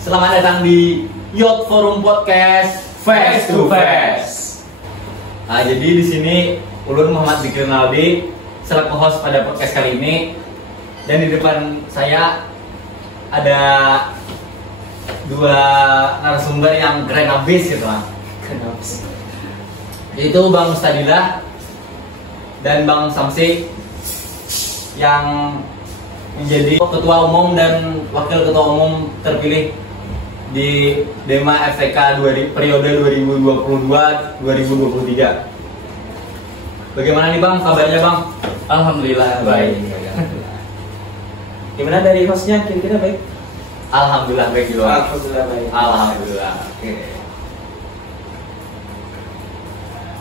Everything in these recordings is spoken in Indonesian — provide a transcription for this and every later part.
Selamat datang di Youth Forum Podcast Face to Face. Nah, jadi di sini Ulun Muhammad Zikri Naldi selaku host pada podcast kali ini, dan di depan saya ada dua narasumber yang keren abis gitu lah. Yaitu Bang Mustadillah dan Bang Samsi yang menjadi ketua umum dan wakil ketua umum terpilih di Dema FTK periode 2022-2023. Bagaimana nih Bang kabarnya Bang? Alhamdulillah baik. Gimana dari hostnya, kira-kira baik? Alhamdulillah baik juga. Alhamdulillah baik. Alhamdulillah. Oke.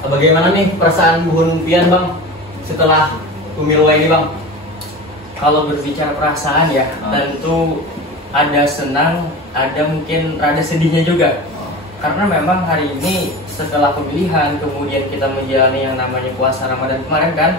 Bagaimana nih perasaan Buhun Pian Bang setelah pemilu ini Bang? Kalau berbicara perasaan ya, tentu ada senang, ada mungkin rada sedihnya juga. Karena memang hari ini setelah pemilihan, kemudian kita menjalani yang namanya puasa Ramadan kemarin kan,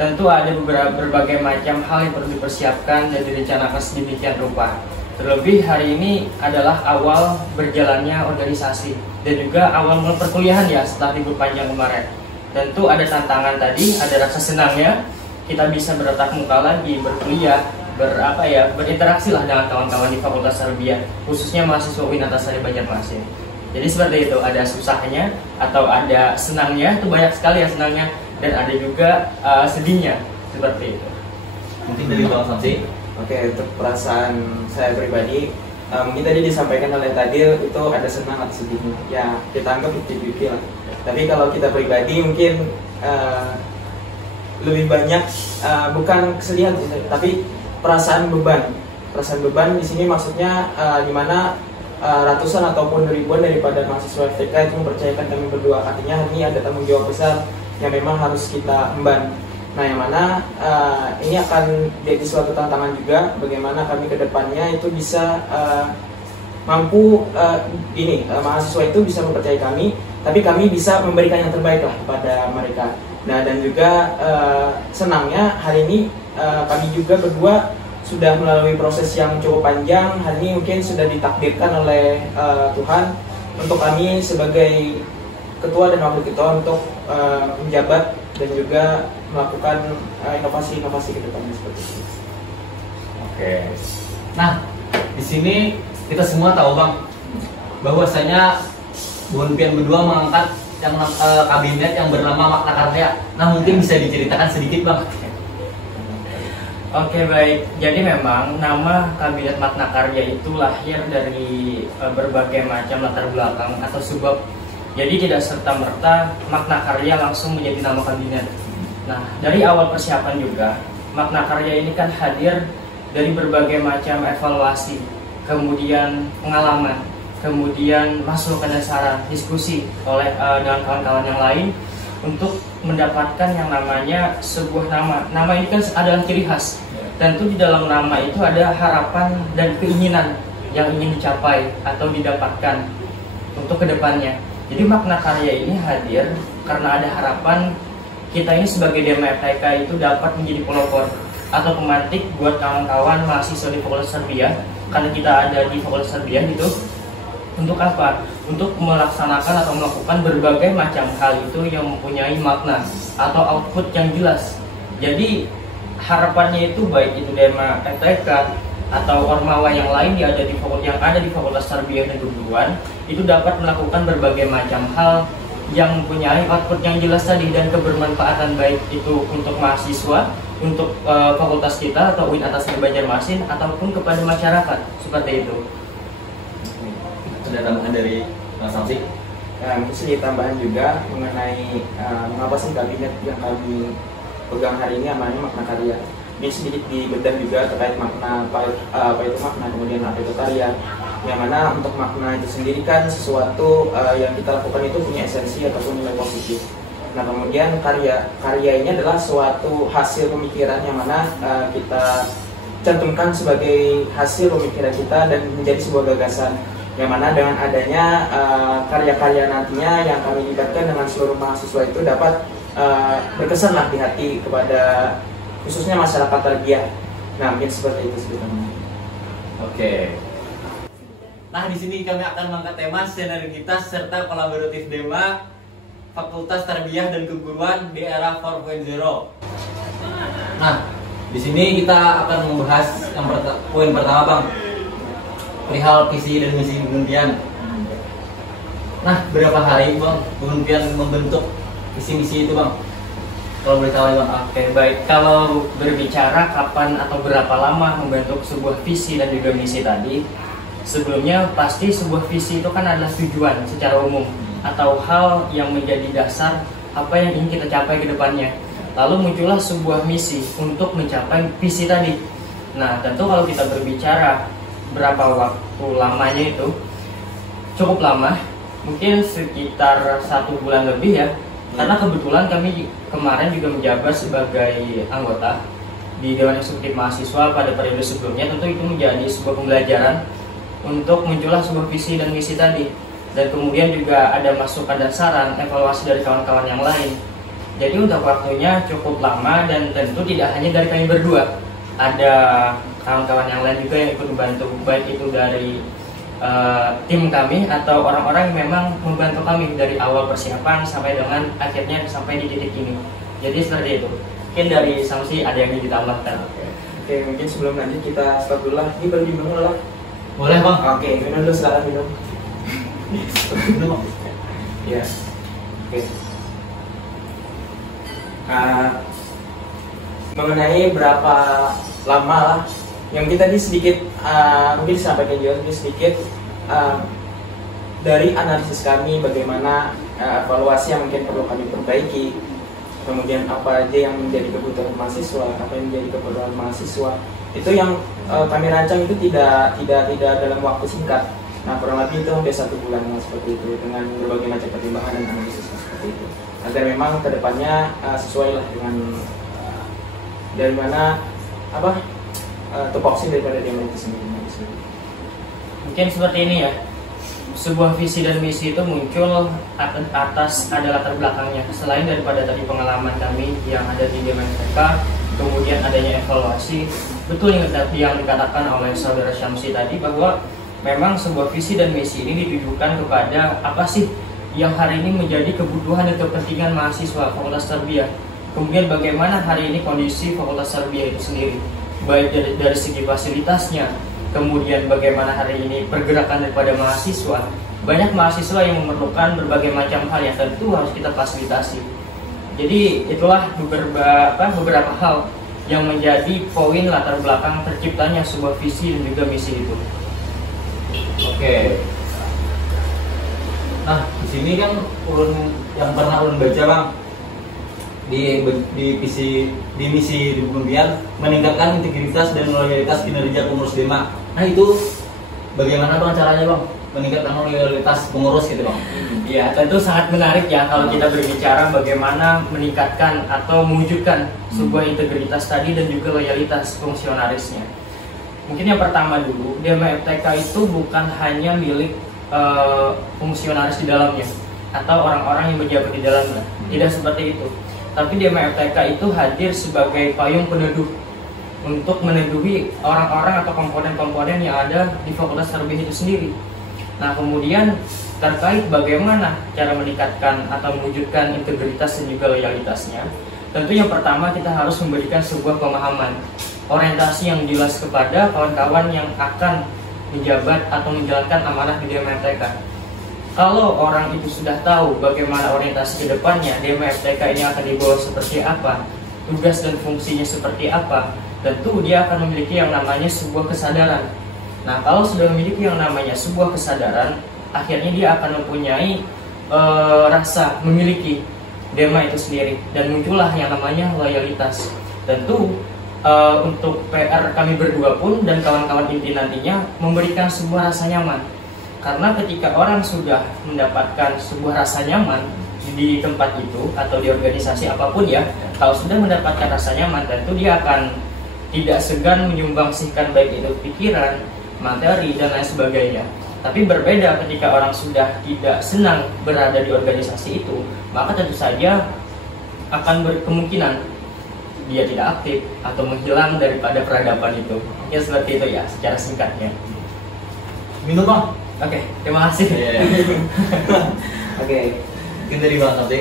tentu ada berbagai macam hal yang perlu dipersiapkan dan direncanakan sedemikian rupa. Terlebih hari ini adalah awal berjalannya organisasi dan juga awal mulai perkuliahan ya setelah libur panjang kemarin. Tentu ada tantangan tadi, ada rasa senangnya. Kita bisa bertatap muka lagi, berkuliah, berinteraksi lah dengan kawan-kawan di Fakultas Tarbiyah, khususnya mahasiswa UIN Antasari Banjarmasin. Jadi seperti itu, ada susahnya atau ada senangnya, itu banyak sekali ya senangnya, dan ada juga sedihnya, seperti itu. Mungkin dari Bang Samsi. Oke, untuk perasaan saya pribadi, mungkin tadi disampaikan oleh Tadil itu ada senang atau sedihnya. Ya, kita anggap 50-50 lah. Tapi kalau kita pribadi mungkin lebih banyak bukan kesedihan tapi perasaan beban. Perasaan beban di sini maksudnya di mana ratusan ataupun ribuan daripada mahasiswa FTK itu mempercayakan kami berdua. Artinya ini ada tanggung jawab besar yang memang harus kita emban. Nah, yang mana ini akan jadi suatu tantangan juga bagaimana kami ke depannya itu bisa mampu mahasiswa itu bisa mempercayai kami, tapi kami bisa memberikan yang terbaik lah kepada mereka. Nah, dan juga senangnya hari ini kami juga berdua sudah melalui proses yang cukup panjang. Hari ini mungkin sudah ditakdirkan oleh Tuhan untuk kami sebagai ketua dan wakil ketua untuk menjabat dan juga melakukan inovasi-inovasi ke depannya seperti itu. Oke. Nah, di sini kita semua tahu Bang bahwasanya Buhun Pian berdua mengangkat yang kabinet yang bernama Makna Karya. Nah, mungkin bisa diceritakan sedikit Bang. Oke, baik. Jadi memang nama Kabinet Makna Karya itu lahir dari berbagai macam latar belakang atau sebab. Jadi tidak serta-merta Makna Karya langsung menjadi nama kabinet. Nah, dari awal persiapan juga, Makna Karya ini kan hadir dari berbagai macam evaluasi, kemudian pengalaman, kemudian masukan dan saran, diskusi oleh dengan kawan-kawan yang lain untuk mendapatkan yang namanya sebuah nama. Nama ini kan adalah ciri khas. Tentu di dalam nama itu ada harapan dan keinginan yang ingin dicapai atau didapatkan untuk kedepannya. Jadi Makna Karya ini hadir karena ada harapan kita ini sebagai Dema FTK itu dapat menjadi pelopor atau pemantik buat kawan-kawan mahasiswa di Fakultas Tarbiyah, karena kita ada di Fakultas Tarbiyah gitu. Untuk apa? Untuk melaksanakan atau melakukan berbagai macam hal itu yang mempunyai makna atau output yang jelas. Jadi harapannya itu baik itu Dema FTK atau ormawa yang lain yang ada di Fakultas Tarbiyah dan Keguruan itu dapat melakukan berbagai macam hal yang mempunyai output yang jelas tadi dan kebermanfaatan baik itu untuk mahasiswa, untuk fakultas kita atau UIN Antasari Banjarmasin ataupun kepada masyarakat seperti itu. Ada tambahan dari Mas Samsi? Mungkin sedikit tambahan juga mengenai mengapa sih kabinet yang kami pegang hari ini namanya Makna Karya. Ini sedikit dibedah juga terkait makna apa itu makna, kemudian apa itu karya. Yang mana untuk makna itu sendiri kan sesuatu yang kita lakukan itu punya esensi ataupun nilai positif. Nah, kemudian karya ini adalah suatu hasil pemikiran yang mana kita cantumkan sebagai hasil pemikiran kita dan menjadi sebuah gagasan. Yang mana dengan adanya karya-karya nantinya yang kami libatkan dengan seluruh mahasiswa itu dapat berkesan lah di hati kepada khususnya masyarakat Tarbiyah. Nah, mungkin seperti itu sebetulnya. Oke. Nah, di sini kami akan mengangkat tema sinergitas serta kolaboratif Dema Fakultas Tarbiyah dan Keguruan di era 4.0. Nah, di sini kita akan membahas yang poin pertama, Bang. Perihal visi dan misi penelitian. Nah, berapa hari, Bang, penelitian membentuk visi misi itu, Bang? Kalau boleh tahu, Bang. Oke, baik. Kalau berbicara kapan atau berapa lama membentuk sebuah visi dan juga misi tadi, sebelumnya pasti sebuah visi itu kan adalah tujuan secara umum atau hal yang menjadi dasar apa yang ingin kita capai ke depannya. Lalu muncullah sebuah misi untuk mencapai visi tadi. Nah, tentu kalau kita berbicara berapa waktu lamanya itu cukup lama, mungkin sekitar 1 bulan lebih ya. Karena kebetulan kami kemarin juga menjabat sebagai anggota di Dewan Eksekutif Mahasiswa pada periode sebelumnya. Tentu itu menjadi sebuah pembelajaran untuk muncullah sebuah visi dan misi tadi. Dan kemudian juga ada masukan dan saran, evaluasi dari kawan-kawan yang lain. Jadi untuk waktunya cukup lama dan tentu tidak hanya dari kami berdua. Ada kawan-kawan yang lain juga yang ikut membantu, baik itu dari tim kami atau orang-orang yang memang membantu kami dari awal persiapan sampai dengan akhirnya sampai di titik ini. Jadi seperti itu. Mungkin dari Samsi ada yang ingin ditambahkan. Oke, mungkin sebelum lanjut kita stop dulu lah. Ini baru diminum lah. Boleh, Bang. Oke, minum dulu, silakan minum. Minum. Ya. Oke. Mengenai berapa lama lah, yang kita tadi sedikit mungkin disampaikan juga sedikit dari analisis kami bagaimana evaluasi yang mungkin perlu kami perbaiki, kemudian apa aja yang menjadi kebutuhan mahasiswa, apa yang menjadi kebutuhan mahasiswa, itu yang kami rancang itu tidak dalam waktu singkat. Nah, kurang lebih itu hampir 1 bulan seperti itu dengan berbagai macam pertimbangan dan analisis seperti itu, agar memang kedepannya sesuai lah dengan dari mana tupoksi daripada dia itu sendiri. Mungkin seperti ini ya. Sebuah visi dan misi itu muncul atas ada latar belakangnya. Selain daripada tadi pengalaman kami yang ada di DMFK, kemudian adanya evaluasi, betul yang dikatakan oleh saudara Syamsi tadi bahwa memang sebuah visi dan misi ini ditujukan kepada apa sih yang hari ini menjadi kebutuhan dan kepentingan mahasiswa Fakultas Tarbiyah. Kemudian bagaimana hari ini kondisi Fakultas Tarbiyah itu sendiri, baik dari segi fasilitasnya, kemudian bagaimana hari ini pergerakan daripada mahasiswa. Banyak mahasiswa yang memerlukan berbagai macam hal yang tentu harus kita fasilitasi. Jadi itulah beberapa hal yang menjadi poin latar belakang terciptanya sebuah visi dan juga misi itu. Oke. Nah, di sini kan yang pernah ulun baca, Bang, di misi di penelitian meningkatkan integritas dan loyalitas kinerja pengurus Dema. Nah, itu bagaimana, Bang, caranya, Bang, meningkatkan loyalitas pengurus gitu, Bang? Ya, tentu sangat menarik ya kalau kita berbicara bagaimana meningkatkan atau mewujudkan sebuah integritas tadi dan juga loyalitas fungsionarisnya. Mungkin yang pertama dulu, Dema FTK itu bukan hanya milik fungsionaris di dalamnya atau orang-orang yang menjabat di dalamnya. Tidak seperti itu. Tapi Dema FTK itu hadir sebagai payung peneduh untuk meneduhi orang-orang atau komponen-komponen yang ada di Fakultas Tarbiyah itu sendiri. Nah, kemudian terkait bagaimana cara meningkatkan atau mewujudkan integritas dan juga loyalitasnya, tentu yang pertama kita harus memberikan sebuah pemahaman, orientasi yang jelas kepada kawan-kawan yang akan menjabat atau menjalankan amanah di Dema FTK. Kalau orang itu sudah tahu bagaimana orientasi ke depannya, Dema FTK ini akan dibawa seperti apa, tugas dan fungsinya seperti apa, tentu dia akan memiliki yang namanya sebuah kesadaran. Nah, kalau sudah memiliki yang namanya sebuah kesadaran, akhirnya dia akan mempunyai rasa memiliki Dema itu sendiri, dan muncullah yang namanya loyalitas. Tentu untuk PR kami berdua pun dan kawan-kawan inti nantinya memberikan sebuah rasa nyaman. Karena ketika orang sudah mendapatkan sebuah rasa nyaman di tempat itu atau di organisasi apapun ya, kalau sudah mendapatkan rasa nyaman, tentu dia akan tidak segan menyumbangsihkan baik itu pikiran, materi, dan lain sebagainya. Tapi berbeda ketika orang sudah tidak senang berada di organisasi itu, maka tentu saja akan berkemungkinan dia tidak aktif atau menghilang daripada peradaban itu. Ya seperti itu ya secara singkatnya. minum bang. Oke, terima kasih. Iya. Oke. Mungkin dari bang Santi.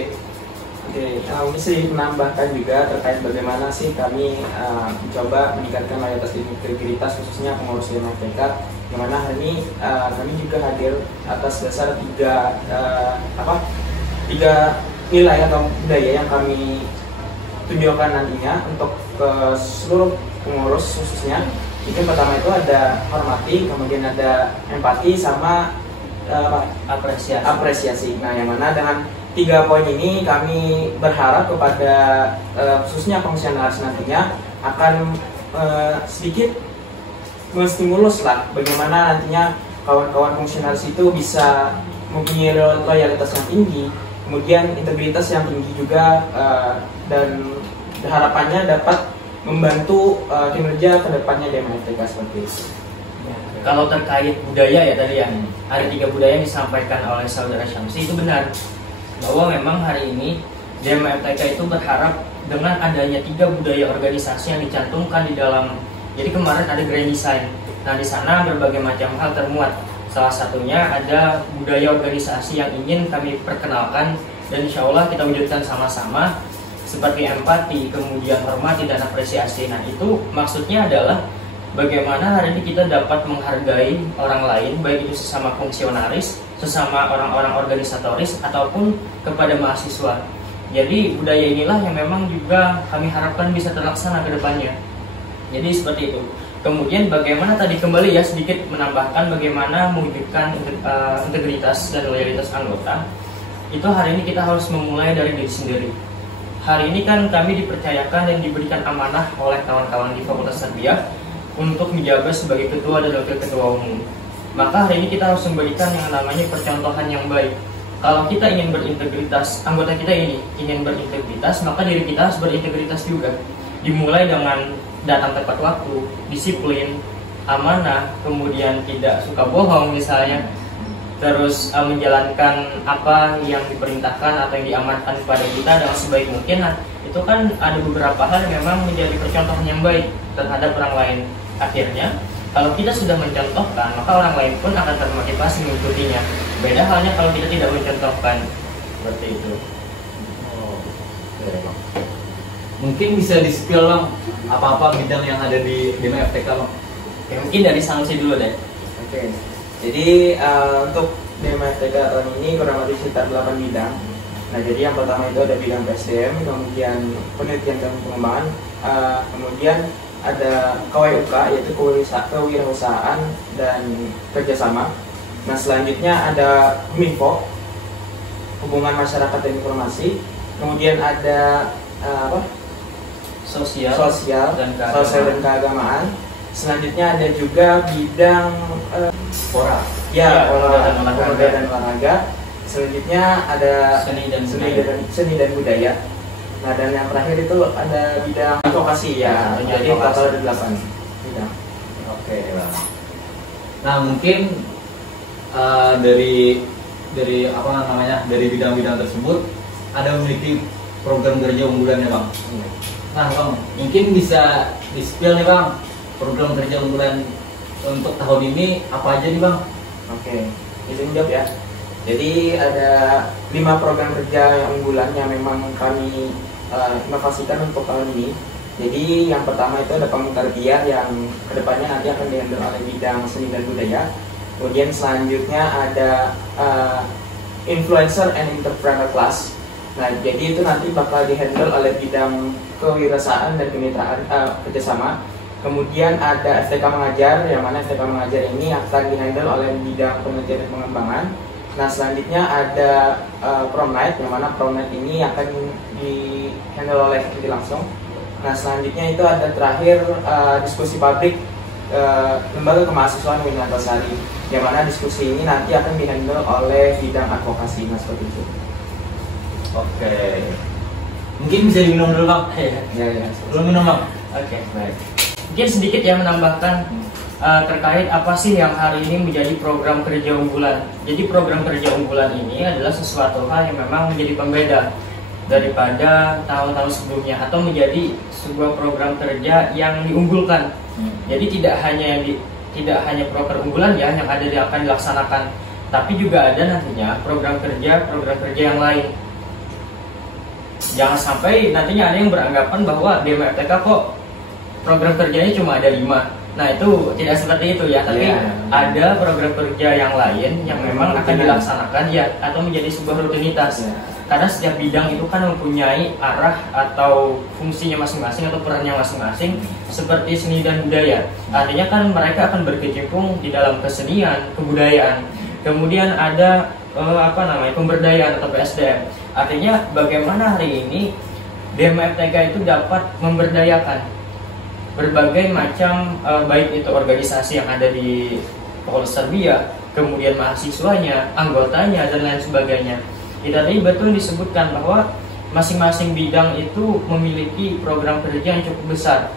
Oke, mesti menambahkan juga terkait bagaimana sih kami mencoba meningkatkan loyalitas dan integritas khususnya pengurus DMFTK. Yang mana hari ini kami juga hadir atas dasar tiga nilai atau budaya yang kami tunjukkan nantinya untuk ke seluruh pengurus khususnya. Yang pertama itu ada hormati, kemudian ada empati, sama apresiasi. Nah, yang mana dengan 3 poin ini kami berharap kepada khususnya fungsionaris nantinya akan sedikit menstimulus lah bagaimana nantinya kawan-kawan fungsionaris itu bisa mempunyai loyalitas yang tinggi, kemudian integritas yang tinggi juga, dan harapannya dapat membantu kinerja kedepannya DMFTK seperti itu. Kalau terkait budaya ya tadi ya, ada 3 budaya yang disampaikan oleh saudara Syamsi, itu benar bahwa memang hari ini DMFTK itu berharap dengan adanya 3 budaya organisasi yang dicantumkan di dalam. Jadi kemarin ada grand design. Nah, di sana berbagai macam hal termuat. Salah satunya ada budaya organisasi yang ingin kami perkenalkan dan insya Allah kita wujudkan sama-sama, seperti empati, kemudian hormati dan apresiasi. Nah, itu maksudnya adalah bagaimana hari ini kita dapat menghargai orang lain, baik itu sesama fungsionaris, sesama orang-orang organisatoris, ataupun kepada mahasiswa. Jadi budaya inilah yang memang juga kami harapkan bisa terlaksana ke depannya. Jadi seperti itu. Kemudian bagaimana tadi kembali ya sedikit menambahkan bagaimana mewujudkan integritas dan loyalitas anggota. Itu hari ini kita harus memulai dari diri sendiri. Hari ini kan kami dipercayakan dan diberikan amanah oleh kawan-kawan di Fakultas Tarbiyah untuk menjabat sebagai ketua dan wakil ketua umum. Maka hari ini kita harus memberikan yang namanya percontohan yang baik. Kalau kita ingin berintegritas, anggota kita ini ingin berintegritas, maka diri kita harus berintegritas juga. Dimulai dengan datang tepat waktu, disiplin, amanah, kemudian tidak suka bohong misalnya, terus menjalankan apa yang diperintahkan atau yang diamanatkan kepada kita dengan sebaik mungkin. Nah, itu kan ada beberapa hal yang memang menjadi percontohan yang baik terhadap orang lain. Akhirnya, kalau kita sudah mencontohkan, maka orang lain pun akan termotivasi mengikutinya. Beda halnya kalau kita tidak mencontohkan, seperti itu. Mungkin bisa di-spill bang apa-apa bidang yang ada di DMFTK bang. Ya, mungkin dari Sanksi dulu deh. Oke. Jadi untuk DMFTK tahun ini kurang lebih sekitar 8 bidang. Nah, jadi yang pertama itu ada bidang PSDM, kemudian penelitian dan pengembangan, kemudian ada KWUK yaitu kewirausahaan dan kerjasama. Nah, selanjutnya ada Huminfo, hubungan masyarakat dan informasi. Kemudian ada Sosial dan keagamaan. Selanjutnya ada juga bidang Pora. Ya, olahraga dan olahraga. Selanjutnya ada seni dan budaya. Nah, dan yang terakhir itu ada bidang advokasi ya. Jadi total ada 8 bidang. Oke bang. Nah, mungkin dari apa namanya, dari bidang-bidang tersebut ada memiliki program kerja unggulannya bang. Nah bang, mungkin bisa di-spill nih bang, program kerja unggulan untuk tahun ini apa aja nih bang? Oke, izin jawab ya. Jadi ada 5 program kerja yang unggulan yang memang kami inovasikan untuk tahun ini. Jadi yang pertama itu ada Pamungkarbiyah yang kedepannya nanti akan dihandle oleh bidang seni dan budaya. Kemudian selanjutnya ada Influencer and Entrepreneur Class. Nah, jadi itu nanti bakal dihandle oleh bidang kewirausahaan dan kemitraan kerjasama. Kemudian ada FTK Mengajar, yang mana FTK Mengajar ini akan dihandle oleh bidang penelitian dan pengembangan. Nah, selanjutnya ada Prom Night, yang mana Prom Night ini akan dihandle oleh FTK langsung. Nah, selanjutnya itu ada terakhir diskusi publik lembaga kemahasiswaan Uin Antasari, yang mana diskusi ini nanti akan dihandle oleh bidang advokasi. Nah, seperti itu. Oke. Mungkin bisa diminum dulu bang. Ya. Belum minum bang. Oke, baik. Mungkin sedikit ya menambahkan terkait apa sih yang hari ini menjadi program kerja unggulan. Jadi program kerja unggulan ini adalah sesuatu hal yang memang menjadi pembeda daripada tahun-tahun sebelumnya, atau menjadi sebuah program kerja yang diunggulkan. Jadi tidak hanya yang tidak hanya proker unggulan ya yang ada akan dilaksanakan, tapi juga ada nantinya program kerja yang lain. Jangan sampai nantinya ada yang beranggapan bahwa di MFTK kok program kerjanya cuma ada 5. Nah itu tidak seperti itu ya, tapi ada program kerja yang lain yang memang akan dilaksanakan ya atau menjadi sebuah rutinitas. Karena setiap bidang itu kan mempunyai arah atau fungsinya masing-masing atau perannya masing-masing, seperti seni dan budaya. Artinya kan mereka akan berkecimpung di dalam kesenian, kebudayaan. Kemudian ada pemberdayaan atau PSDM. Artinya bagaimana hari ini DMFTK itu dapat memberdayakan berbagai macam baik itu organisasi yang ada di Polres Serbia, kemudian mahasiswanya, anggotanya dan lain sebagainya. Tadi betul disebutkan bahwa masing-masing bidang itu memiliki program kerja yang cukup besar.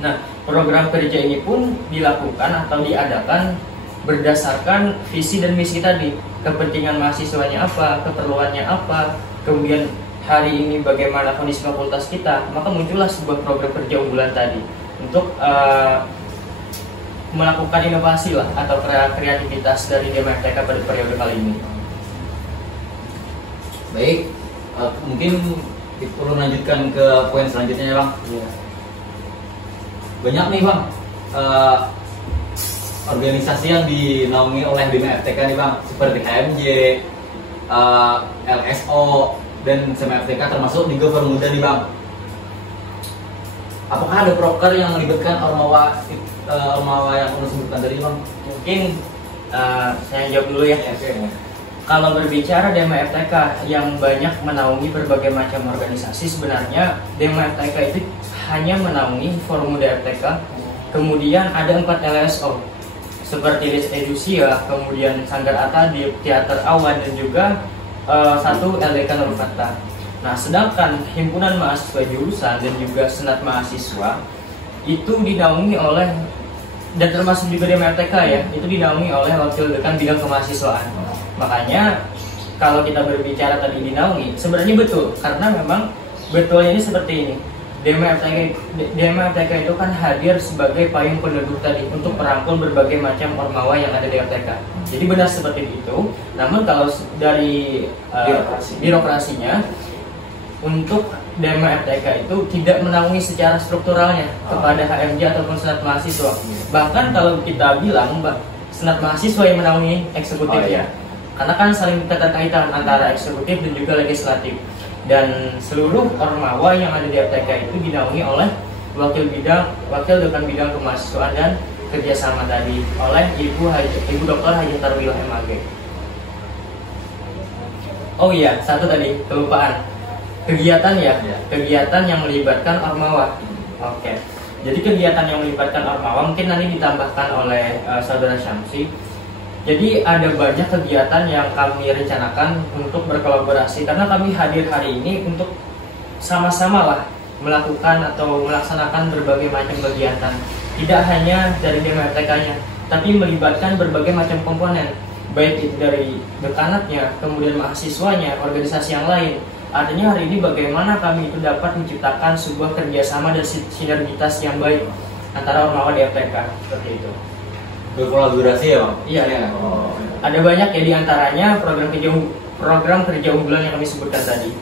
Nah, program kerja ini pun dilakukan atau diadakan berdasarkan visi dan misi tadi. Kepentingan mahasiswanya apa, keperluannya apa, kemudian hari ini bagaimana kondisi fakultas kita, maka muncullah sebuah program kerja unggulan tadi untuk melakukan inovasi lah atau kreativitas dari DMFTK pada periode kali ini. Baik, mungkin perlu lanjutkan ke poin selanjutnya ya Bang. Banyak nih Bang organisasi yang dinaungi oleh DMFTK nih Bang, seperti KMJ, LSO, dan SMFTK termasuk di Formuda nih Bang. Apakah ada proker yang melibatkan ormawa yang perlu sebutkan tadi Bang? Mungkin saya jawab dulu ya. Kalau berbicara DMFTK yang banyak menaungi berbagai macam organisasi, sebenarnya DMFTK itu hanya menaungi Formuda FTK, kemudian ada 4 LSO seperti Lis Edusia, kemudian Sanggar Atadib, Teater Awan, dan juga 1 LDK Nurul Fatah. Nah, sedangkan himpunan mahasiswa jurusan dan juga senat mahasiswa itu dinaungi oleh, dan termasuk juga DMFTK ya, itu dinaungi oleh wakil dekan bidang kemahasiswaan. Makanya kalau kita berbicara tadi dinaungi, sebenarnya betul, karena memang betulnya ini seperti ini. DMFTK itu kan hadir sebagai payung peneduh tadi untuk merangkul berbagai macam ormawa yang ada di FTK. Jadi benar seperti itu. Namun kalau dari birokrasinya, untuk DMFTK itu tidak menaungi secara strukturalnya kepada HMJ ataupun senat mahasiswa. Bahkan kalau kita bilang senat mahasiswa yang menaungi eksekutif ya, karena kan saling keterkaitan antara eksekutif dan juga legislatif. Dan seluruh ormawa yang ada di FTK itu dinaungi oleh wakil dekan bidang kemahasiswaan dan kerjasama tadi oleh Ibu Dr. Haji Tarwilah MAG. Oh iya, satu tadi kelupaan, kegiatan ya, kegiatan yang melibatkan ormawa. Oke. Jadi kegiatan yang melibatkan ormawa mungkin nanti ditambahkan oleh Saudara Syamsi. Jadi ada banyak kegiatan yang kami rencanakan untuk berkolaborasi, karena kami hadir hari ini untuk sama-sama lah melakukan atau melaksanakan berbagai macam kegiatan. Tidak hanya dari DMFTK-nya, tapi melibatkan berbagai macam komponen, baik itu dari dekanatnya, kemudian mahasiswanya, organisasi yang lain. Artinya hari ini bagaimana kami itu dapat menciptakan sebuah kerjasama dan sinergitas yang baik antara ormawa di FTK, seperti itu. Berkolaborasi ya Bang? Iya. Ada banyak ya, diantaranya program kerja unggulan yang kami sebutkan tadi.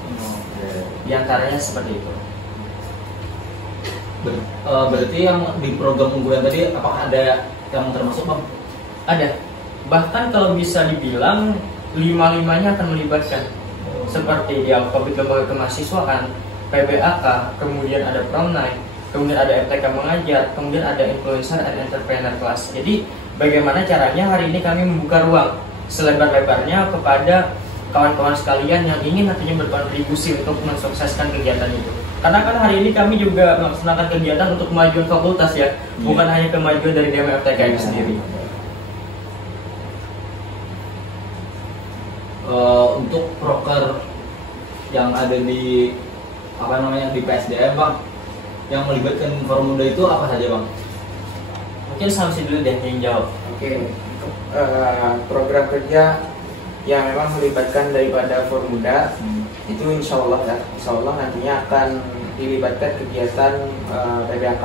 Diantaranya seperti itu. Berarti yang di program unggulan tadi apakah ada yang termasuk Bang? Ada. Bahkan kalau bisa dibilang 5-5-nya akan melibatkan. Seperti di Alfabet Lembaga Kemahasiswaan, PBAK, kemudian ada Prom Night, kemudian ada FTK Mengajar, kemudian ada Influencer and Entrepreneur Class. Jadi bagaimana caranya hari ini kami membuka ruang selebar-lebarnya kepada kawan-kawan sekalian yang ingin nantinya berkontribusi untuk mensukseskan kegiatan itu. Karena kan hari ini kami juga melaksanakan kegiatan untuk kemajuan fakultas ya, bukan hanya kemajuan dari DMFTK itu sendiri. Untuk proker yang ada di di PSDM Bang, yang melibatkan Formuda itu apa saja Bang? Mungkin Samsi dulu deh yang jawab. Oke. Program kerja yang memang melibatkan daripada Formuda itu insya Allah nantinya akan dilibatkan kegiatan PBAK.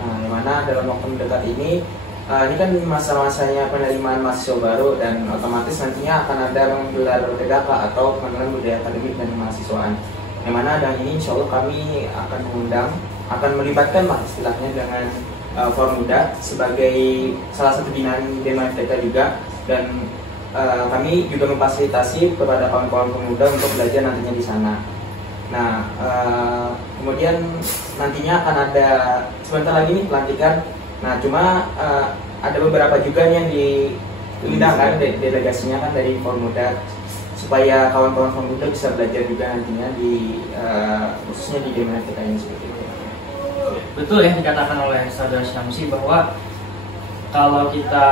Nah, yang mana dalam waktu mendekat ini ini kan masa-masanya penerimaan mahasiswa baru dan otomatis nantinya akan ada menggelar PDK atau pengenalan budaya akademik dan mahasiswaan. Yang mana dan ini insya Allah kami akan mengundang, akan melibatkan lah istilahnya dengan Formuda sebagai salah satu binaan Dema FTK juga, dan kami juga memfasilitasi kepada kawan-kawan pemuda untuk belajar nantinya di sana. Nah, kemudian nantinya akan ada sebentar lagi nih pelantikan. Nah, cuma ada beberapa juga yang diundangkan delegasinya kan dari Formuda, supaya kawan-kawan Formuda bisa belajar juga nantinya di khususnya di Dema FTK ini seperti itu. Betul ya dikatakan oleh Saudara Syamsi bahwa kalau kita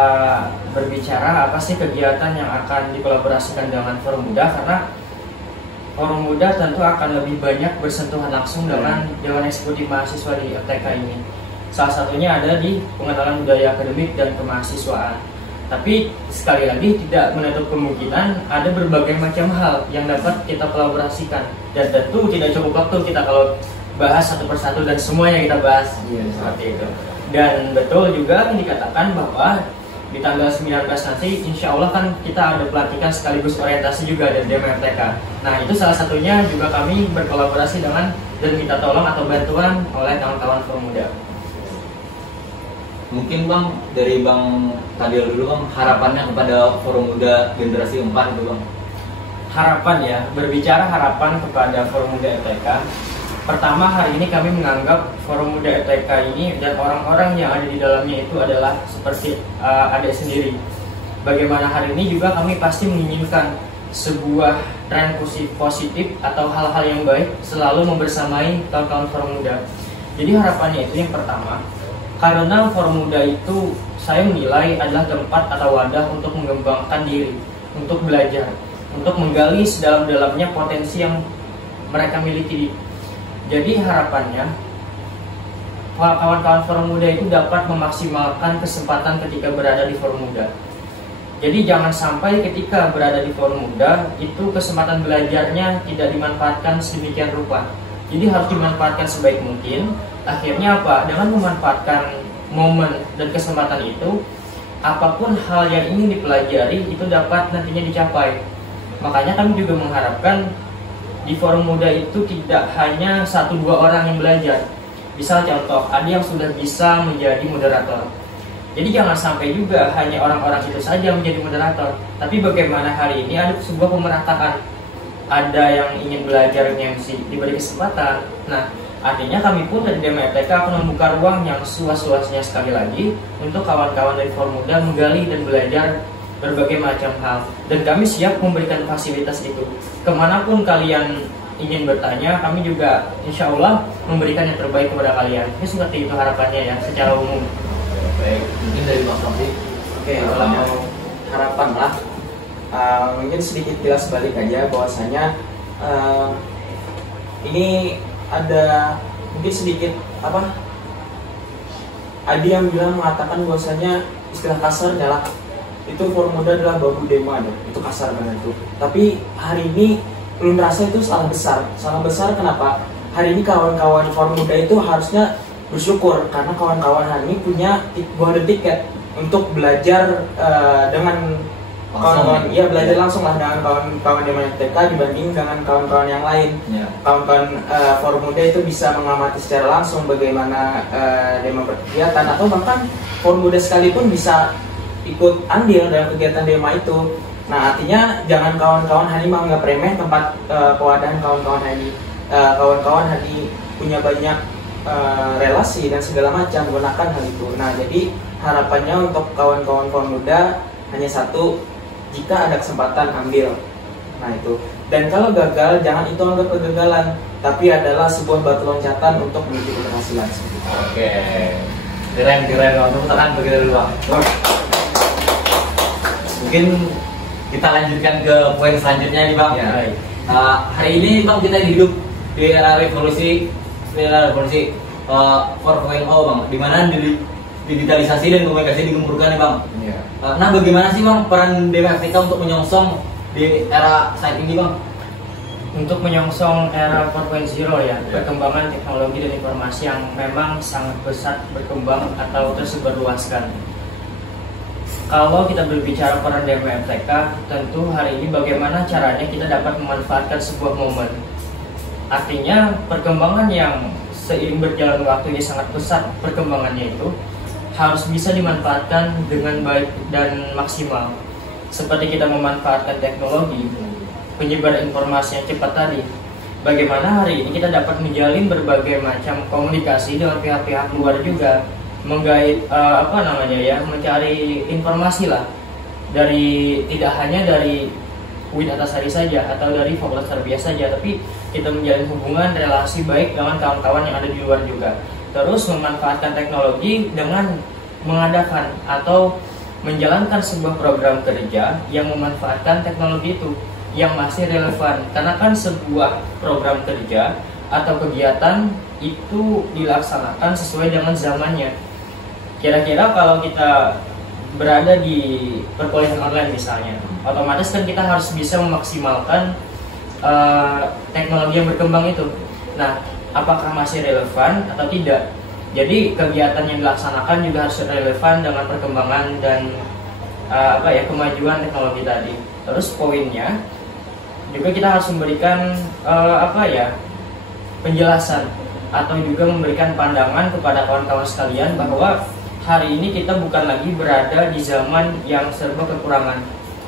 berbicara apa sih kegiatan yang akan dikolaborasikan dengan Formuda, karena Formuda tentu akan lebih banyak bersentuhan langsung dengan Dewan Eksekutif Mahasiswa di FTK ini. Salah satunya ada di pengenalan budaya akademik dan kemahasiswaan. Tapi sekali lagi tidak menutup kemungkinan ada berbagai macam hal yang dapat kita kolaborasikan, dan tentu tidak cukup waktu kita kalau bahas satu persatu dan semuanya kita bahas. Seperti itu. Dan betul juga yang dikatakan bahwa di tanggal 19 nanti insya Allah kan kita ada pelantikan sekaligus orientasi juga dari Dema FTK. Nah, itu salah satunya juga kami berkolaborasi dengan dan minta tolong atau bantuan oleh kawan-kawan Formuda. Mungkin Bang, dari Bang Fadil dulu Bang, harapannya kepada Formuda generasi 4 itu Bang. Harapan ya, berbicara harapan kepada Formuda FTK. Pertama, hari ini kami menganggap Formuda FTK ini dan orang-orang yang ada di dalamnya itu adalah seperti adik sendiri. Bagaimana hari ini juga kami pasti menginginkan sebuah tren positif atau hal-hal yang baik selalu membersamai kawan-kawan Formuda. Jadi harapannya itu yang pertama, karena Formuda itu saya menilai adalah tempat atau wadah untuk mengembangkan diri, untuk belajar, untuk menggali sedalam-dalamnya potensi yang mereka miliki. Jadi harapannya kawan-kawan Formuda itu dapat memaksimalkan kesempatan ketika berada di Formuda. Jadi jangan sampai ketika berada di Formuda itu kesempatan belajarnya tidak dimanfaatkan sedemikian rupa. Jadi harus dimanfaatkan sebaik mungkin. Akhirnya apa? Dengan memanfaatkan momen dan kesempatan itu, apapun hal yang ingin dipelajari itu dapat nantinya dicapai. Makanya kami juga mengharapkan di Formuda itu tidak hanya 1-2 orang yang belajar. Misal contoh, ada yang sudah bisa menjadi moderator. Jadi jangan sampai juga hanya orang-orang itu saja menjadi moderator, tapi bagaimana hari ini ada sebuah pemerataan. Ada yang ingin belajar MC diberi kesempatan. Nah, artinya kami pun dari Dema FTK akan membuka ruang yang seluas-luasnya sekali lagi untuk kawan-kawan dari Formuda menggali dan belajar berbagai macam hal, dan kami siap memberikan fasilitas itu. Kemanapun kalian ingin bertanya, kami juga insya Allah memberikan yang terbaik kepada kalian. Ini seperti itu harapannya ya, secara umum. Baik, mungkin dari Bang Sofi. Oke, kalau harapan lah, mungkin sedikit jelas balik aja bahwasanya ini ada mungkin sedikit apa? Ada yang bilang mengatakan bahwasanya istilah kasarnya lah, itu Formuda adalah babu Dema, itu kasar banget itu. Tapi hari ini belum merasa itu salah besar kenapa? Hari ini kawan-kawan Formuda itu harusnya bersyukur karena kawan-kawan hari ini punya golden ticket untuk belajar dengan kawan-kawan, ya belajar langsung lah dengan kawan-kawan Dema FTK dibanding dengan kawan-kawan yang lain. Kawan-kawan Formuda itu bisa mengamati secara langsung bagaimana Dema berkegiatan, atau bahkan Formuda sekalipun bisa ikut andil dalam kegiatan Dema itu. Nah, artinya jangan kawan-kawan hari menganggap remeh tempat kewadahan kawan-kawan hari. Kawan-kawan hari punya banyak relasi dan segala macam menggunakan hal itu. Nah, jadi harapannya untuk kawan-kawan Formuda hanya satu, jika ada kesempatan ambil. Nah, itu. Dan kalau gagal, jangan itu anggap kegagalan, tapi adalah sebuah batu loncatan untuk menuju keberhasilan. Oke, keren. Untuk tekan begitu dulu Bang. Mungkin kita lanjutkan ke poin selanjutnya nih Bang. Ya. Hari ini Bang kita hidup di era revolusi 4.0 Bang, di mana digitalisasi dan komunikasi digemburkan nih Bang. Ya. Nah, bagaimana sih Bang peran Dema FTK untuk menyongsong di era saat ini Bang? Untuk menyongsong era 4.0 ya, perkembangan teknologi dan informasi yang memang sangat besar berkembang atau tersebar luaskan. Kalau kita berbicara peran DMFTK, tentu hari ini bagaimana caranya kita dapat memanfaatkan sebuah momen. Artinya perkembangan yang seiring berjalan waktu ini sangat pesat perkembangannya itu harus bisa dimanfaatkan dengan baik dan maksimal. Seperti kita memanfaatkan teknologi, penyebar informasi yang cepat tadi. Bagaimana hari ini kita dapat menjalin berbagai macam komunikasi dengan pihak-pihak luar juga, menggait mencari informasi lah dari tidak hanya dari UIN Antasari saja atau dari Fakultas Tarbiyah saja, tapi kita menjalin hubungan relasi baik dengan kawan-kawan yang ada di luar juga. Terus memanfaatkan teknologi dengan mengadakan atau menjalankan sebuah program kerja yang memanfaatkan teknologi itu yang masih relevan, karena kan sebuah program kerja atau kegiatan itu dilaksanakan sesuai dengan zamannya. Kira-kira kalau kita berada di perkuliahan online misalnya, otomatis kan kita harus bisa memaksimalkan teknologi yang berkembang itu. Nah, apakah masih relevan atau tidak? Jadi kegiatan yang dilaksanakan juga harus relevan dengan perkembangan dan kemajuan teknologi tadi. Terus poinnya juga kita harus memberikan penjelasan atau juga memberikan pandangan kepada kawan-kawan sekalian bahwa hari ini kita bukan lagi berada di zaman yang serba kekurangan.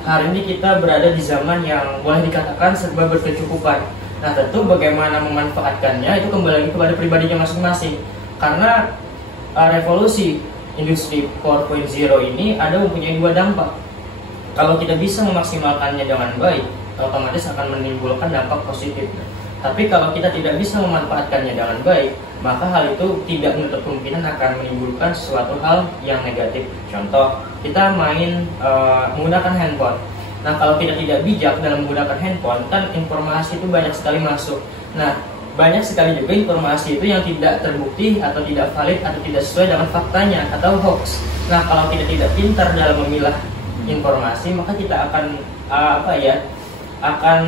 Hari ini kita berada di zaman yang boleh dikatakan serba berkecukupan. Nah, tentu bagaimana memanfaatkannya itu kembali lagi kepada pribadinya masing-masing. Karena revolusi industri 4.0 ini mempunyai dua dampak. Kalau kita bisa memaksimalkannya dengan baik, otomatis akan menimbulkan dampak positif. Tapi kalau kita tidak bisa memanfaatkannya dengan baik, maka hal itu tidak menutup kemungkinan akan menimbulkan suatu hal yang negatif. Contoh, kita main menggunakan handphone. Nah, kalau kita tidak bijak dalam menggunakan handphone, kan informasi itu banyak sekali masuk. Nah, banyak sekali juga informasi itu yang tidak terbukti atau tidak valid atau tidak sesuai dengan faktanya atau hoax. Nah, kalau kita tidak pintar dalam memilah informasi, maka kita akan akan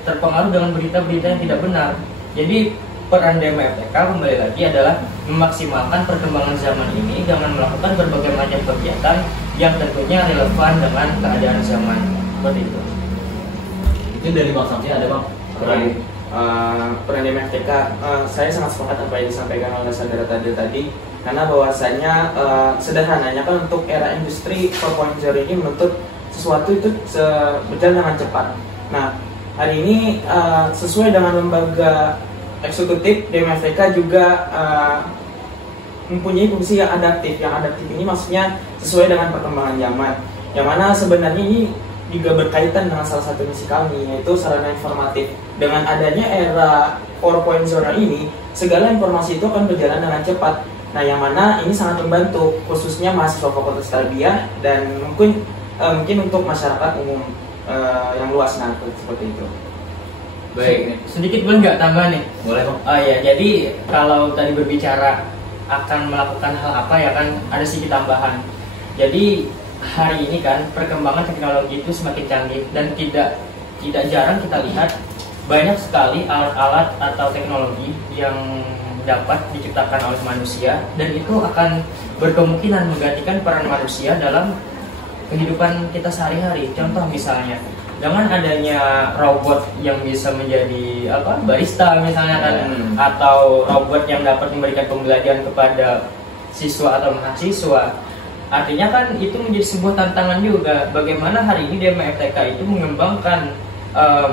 terpengaruh dengan berita-berita yang tidak benar. Jadi peran DMFTK kembali lagi adalah memaksimalkan perkembangan zaman ini dengan melakukan berbagai macam kegiatan yang tentunya relevan dengan keadaan zaman. Seperti itu. Mungkin dari Bang Samsi ada Bang peran DMFTK, saya sangat sepakat apa yang disampaikan oleh saudara tadi, karena bahwasanya sederhananya kan untuk era industri 4.0 ini menuntut sesuatu itu berjalan dengan cepat. Nah, hari ini sesuai dengan lembaga eksekutif, DMFTK juga mempunyai fungsi yang adaptif. Yang adaptif ini maksudnya sesuai dengan perkembangan zaman, yang mana sebenarnya ini juga berkaitan dengan salah satu misi kami, yaitu sarana informatif. Dengan adanya era 4.0 ini, segala informasi itu akan berjalan dengan cepat. Nah, yang mana ini sangat membantu khususnya mahasiswa Fakultas Tarbiyah dan mungkin untuk masyarakat umum yang luas, nah seperti itu. Baik, sedikit boleh nggak tambah nih? Boleh Bang. Oh ya, jadi kalau tadi berbicara akan melakukan hal apa ya kan, ada sedikit tambahan. Jadi hari ini kan perkembangan teknologi itu semakin canggih dan tidak jarang kita lihat banyak sekali alat-alat atau teknologi yang dapat diciptakan oleh manusia dan itu akan berkemungkinan menggantikan peran manusia dalam kehidupan kita sehari-hari. Contoh misalnya dengan adanya robot yang bisa menjadi barista misalnya kan, atau robot yang dapat memberikan pembelajaran kepada siswa atau mahasiswa. Artinya kan itu menjadi sebuah tantangan juga. Bagaimana hari ini DMFTK itu mengembangkan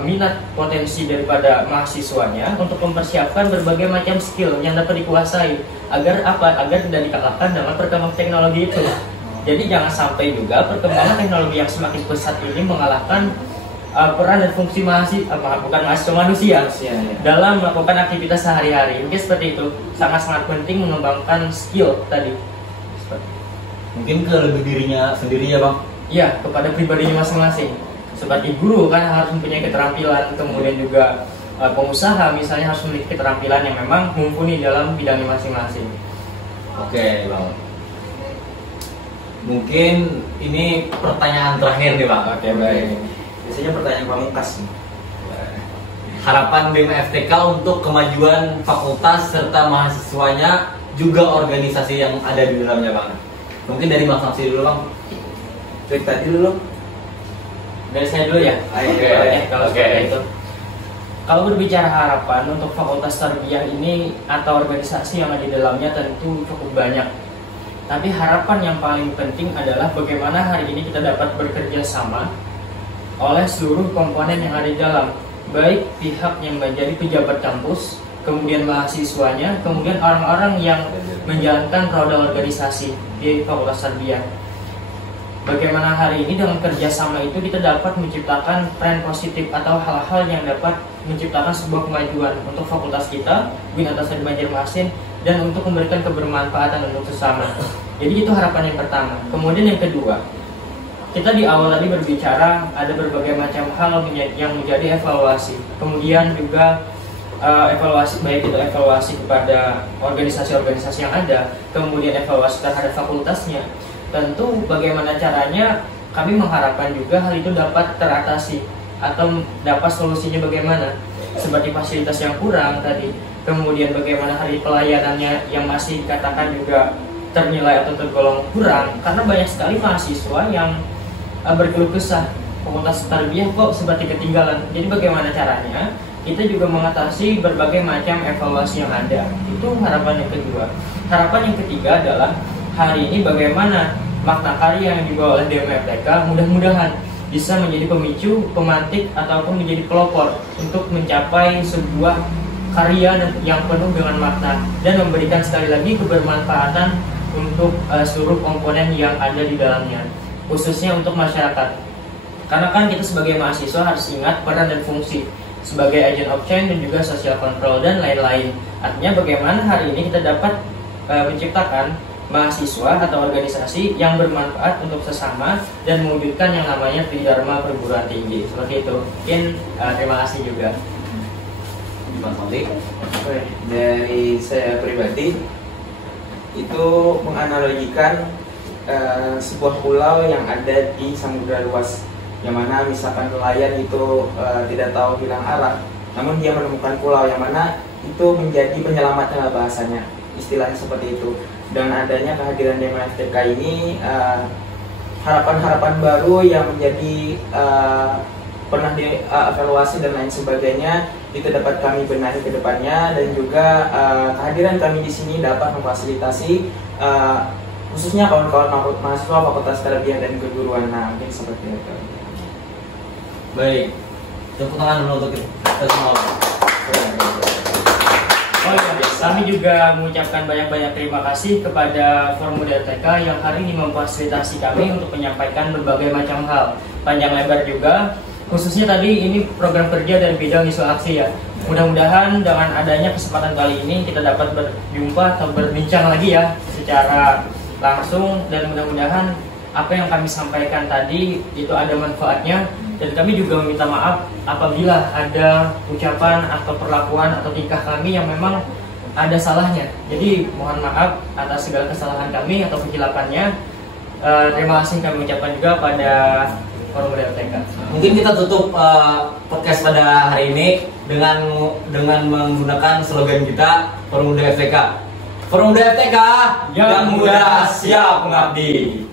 minat potensi daripada mahasiswanya untuk mempersiapkan berbagai macam skill yang dapat dikuasai agar tidak dikalahkan dengan perkembangan teknologi itu. Jadi jangan sampai juga perkembangan teknologi yang semakin pesat ini mengalahkan peran dan fungsi mahasiswa manusia dalam melakukan aktivitas sehari-hari. Mungkin seperti itu, sangat-sangat penting mengembangkan skill tadi. Mungkin ke lebih dirinya sendiri ya Bang? Iya, kepada pribadinya masing-masing. Seperti guru kan harus mempunyai keterampilan, kemudian juga pengusaha misalnya harus memiliki keterampilan yang memang mumpuni dalam bidangnya masing-masing. Oke Bang. Mungkin ini pertanyaan terakhir nih Bang. Oke, baik. Biasanya pertanyaan pamungkas. Harapan DMFTK untuk kemajuan fakultas serta mahasiswanya juga organisasi yang ada di dalamnya Bang. Mungkin dari Bang Samsi dulu Bang. Klik tadi dulu. Dari saya dulu ya. Kalau seperti itu. Kalau berbicara harapan untuk Fakultas Tarbiyah ini atau organisasi yang ada di dalamnya tentu cukup banyak. Tapi harapan yang paling penting adalah bagaimana hari ini kita dapat bekerja sama oleh seluruh komponen yang ada di dalam, baik pihak yang menjadi pejabat kampus, kemudian mahasiswanya, kemudian orang-orang yang menjalankan roda organisasi di Fakultas Tarbiyah. Bagaimana hari ini dengan kerjasama itu kita dapat menciptakan tren positif atau hal-hal yang dapat menciptakan sebuah kemajuan untuk fakultas kita, UIN Antasari Banjarmasin, dan untuk memberikan kebermanfaatan untuk sesama. Jadi itu harapan yang pertama. Kemudian yang kedua, kita di awal tadi berbicara ada berbagai macam hal yang menjadi evaluasi. Kemudian juga evaluasi, baik itu evaluasi kepada organisasi-organisasi yang ada, kemudian evaluasi terhadap fakultasnya. Tentu bagaimana caranya kami mengharapkan juga hal itu dapat teratasi atau dapat solusinya bagaimana, seperti fasilitas yang kurang tadi, kemudian bagaimana hari pelayanannya yang masih dikatakan juga ternilai atau tergolong kurang, karena banyak sekali mahasiswa yang berkeluh kesah Fakultas Tarbiyah kok seperti ketinggalan. Jadi bagaimana caranya kita juga mengatasi berbagai macam evaluasi yang ada. Itu harapan yang kedua. Harapan yang ketiga adalah hari ini bagaimana makna karya yang dibawa oleh DMFTK mudah-mudahan bisa menjadi pemicu, pemantik, ataupun menjadi pelopor untuk mencapai sebuah karya yang penuh dengan makna dan memberikan sekali lagi kebermanfaatan untuk seluruh komponen yang ada di dalamnya, khususnya untuk masyarakat. Karena kan kita sebagai mahasiswa harus ingat peran dan fungsi sebagai agent of change dan juga social control dan lain-lain. Artinya bagaimana hari ini kita dapat menciptakan mahasiswa atau organisasi yang bermanfaat untuk sesama dan mewujudkan yang namanya Tridharma Perguruan Tinggi. Seperti itu. Mungkin terima kasih juga. Dari saya pribadi itu menganalogikan sebuah pulau yang ada di samudra luas, yang mana misalkan nelayan itu tidak tahu hilang arah, namun dia menemukan pulau yang mana itu menjadi penyelamatnya bahasanya, istilahnya seperti itu. Dan adanya kehadiran DMFTK ini harapan-harapan baru yang menjadi pernah dievaluasi dan lain sebagainya itu dapat kami benahi ke depannya, dan juga kehadiran kami di sini dapat memfasilitasi khususnya kawan-kawan mahasiswa Fakultas Tarbiyah dan Keguruan. Nah, mungkin seperti itu. Baik, tepuk tangan dulu untuk kita semua. Oh iya, kami juga mengucapkan banyak-banyak terima kasih kepada Forum DMFTK yang hari ini memfasilitasi kami untuk menyampaikan berbagai macam hal, panjang lebar juga. Khususnya tadi ini program kerja dan bidang isu aksi ya. Mudah-mudahan dengan adanya kesempatan kali ini kita dapat berjumpa atau berbincang lagi ya secara langsung, dan mudah-mudahan apa yang kami sampaikan tadi itu ada manfaatnya. Dan kami juga meminta maaf apabila ada ucapan atau perlakuan atau tingkah kami yang memang ada salahnya. Jadi mohon maaf atas segala kesalahan kami atau kesilapannya. Terima kasih kami ucapkan juga pada Forum DMFTK. Mungkin kita tutup podcast pada hari ini dengan menggunakan slogan kita, Forum DMFTK. Forum DMFTK yang muda siap mengabdi.